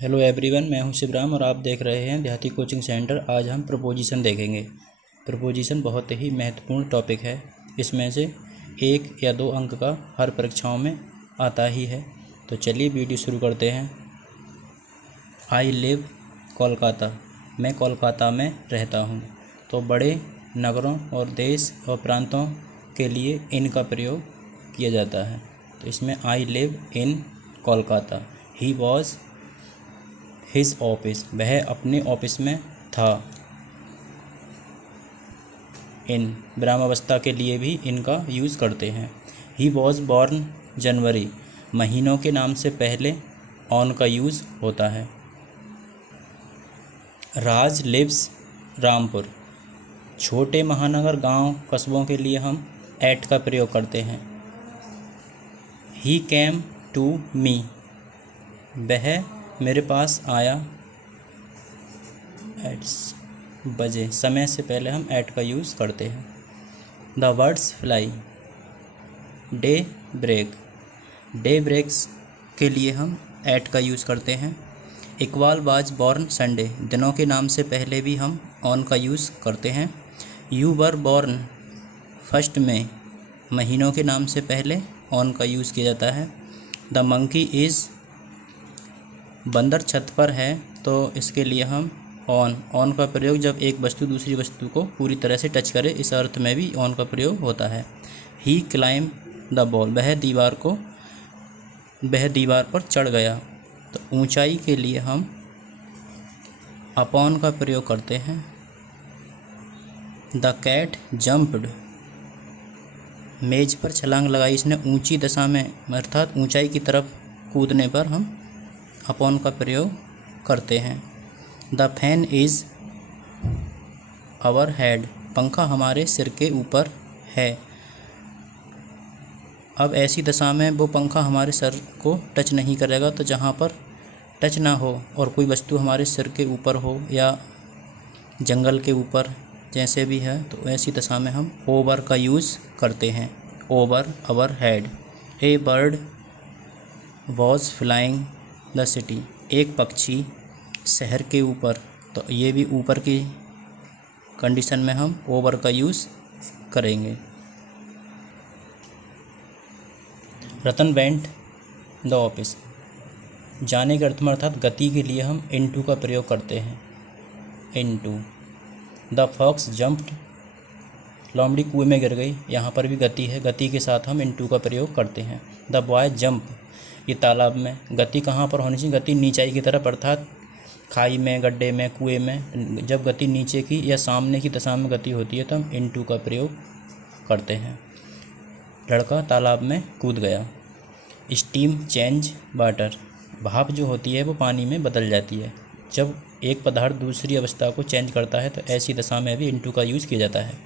Hello everyone, मैं हूं शिवराम और आप देख रहे हैं देहाती कोचिंग सेंटर। आज हम प्रपोजिशन देखेंगे। प्रपोजिशन बहुत ही महत्वपूर्ण टॉपिक है। इसमें से 1 या 2 अंक का हर परीक्षाओं में आता ही है। तो चलिए वीडियो शुरू करते हैं। आई लिव कोलकाता, मैं कोलकाता में रहता हूं। तो बड़े नगरों और देश और प्रांतों के लिए इन का प्रयोग किया जाता है। तो इसमें I live in Kolkata. He was his office, वह अपने ऑफिस में था। इन विरामावस्था के लिए भी इनका यूज़ करते हैं। ही वॉज बॉर्न जनवरी, महीनों के नाम से पहले ऑन का यूज़ होता है। राज लिव्स रामपुर, छोटे महानगर गांव कस्बों के लिए हम एट का प्रयोग करते हैं। ही केम टू मी, वह मेरे पास आया। एट्स बजे, समय से पहले हम एट का यूज़ करते हैं। The words fly, day break, day breaks के लिए हम एट का यूज़ करते हैं। इकबाल वाज बॉर्न संडे, दिनों के नाम से पहले भी हम ऑन का यूज़ करते हैं। यू वर बॉर्न फर्स्ट में, महीनों के नाम से पहले ऑन का यूज़ किया जाता है। द मंकी इज़, बंदर छत पर है, तो इसके लिए हम ऑन का प्रयोग जब एक वस्तु दूसरी वस्तु को पूरी तरह से टच करे, इस अर्थ में भी ऑन का प्रयोग होता है। ही क्लाइम द वॉल, वह दीवार पर चढ़ गया। तो ऊंचाई के लिए हम अपॉन का प्रयोग करते हैं। द कैट जंप्ड, मेज पर छलांग लगाई इसने ऊंची दशा में, अर्थात ऊंचाई की तरफ कूदने पर हम अपॉन का प्रयोग करते हैं। The fan is our head, पंखा हमारे सिर के ऊपर है। अब ऐसी दशा में वो पंखा हमारे सर को टच नहीं करेगा, तो जहाँ पर टच ना हो और कोई वस्तु हमारे सिर के ऊपर हो या जंगल के ऊपर जैसे भी है, तो ऐसी दशा में हम ओवर का यूज़ करते हैं। Over our head. A bird was flying the city, एक पक्षी शहर के ऊपर, तो ये भी ऊपर की कंडीशन में हम ओवर का यूज़ करेंगे। रतन वेंट द ऑफिस, जाने के अर्थ में अर्थात गति के लिए हम इनटू का प्रयोग करते हैं। इनटू। द फॉक्स जंप्ड, लोमड़ी कुएं में गिर गई, यहाँ पर भी गति है, गति के साथ हम इनटू का प्रयोग करते हैं। द बॉय जंप, ये तालाब में, गति कहाँ पर होनी चाहिए? गति नीचाई की तरफ, अर्थात खाई में, गड्ढे में, कुएं में। जब गति नीचे की या सामने की दिशा में गति होती है तो हम इनटू का प्रयोग करते हैं। लड़का तालाब में कूद गया। स्टीम चेंज वाटर, भाप जो होती है वो पानी में बदल जाती है। जब एक पदार्थ दूसरी अवस्था को चेंज करता है तो ऐसी दशा में भी इनटू का यूज़ किया जाता है।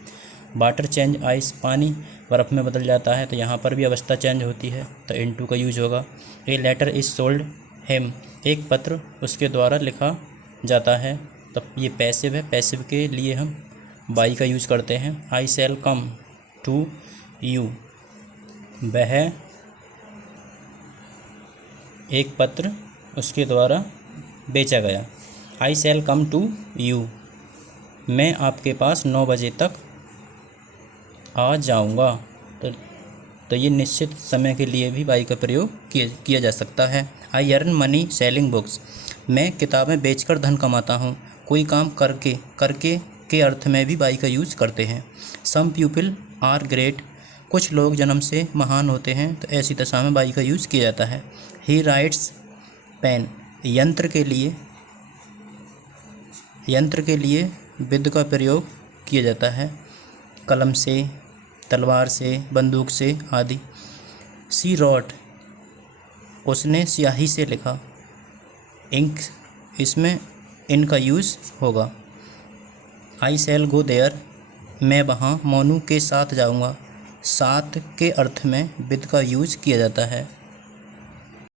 वाटर चेंज आइस, पानी बर्फ़ में बदल जाता है, तो यहाँ पर भी अवस्था चेंज होती है, तो इनटू का यूज होगा। A letter is sold him, एक पत्र उसके द्वारा लिखा जाता है, तो ये पैसिव है। पैसिव के लिए हम बाई का यूज़ करते हैं। आई शैल कम टू यू, वह एक पत्र उसके द्वारा बेचा गया। आई शैल कम टू यू, मैं आपके पास 9 बजे तक आ जाऊंगा। तो ये निश्चित समय के लिए भी बाई का प्रयोग किया जा सकता है। I earn money selling books, मैं किताबें बेचकर धन कमाता हूँ। कोई काम करके के अर्थ में भी बाई का यूज़ करते हैं। सम पीपल आर ग्रेट, कुछ लोग जन्म से महान होते हैं, तो ऐसी दशा में बाई का यूज़ किया जाता है। ही राइट्स पेन, यंत्र के लिए विद का प्रयोग किया जाता है। कलम से, तलवार से, बंदूक से आदि। सी रॉट, उसने स्याही से लिखा। इंक, इसमें इन का यूज़ होगा। आई शैल गो देयर, मैं वहाँ मोनू के साथ जाऊँगा। साथ के अर्थ में विद का यूज़ किया जाता है।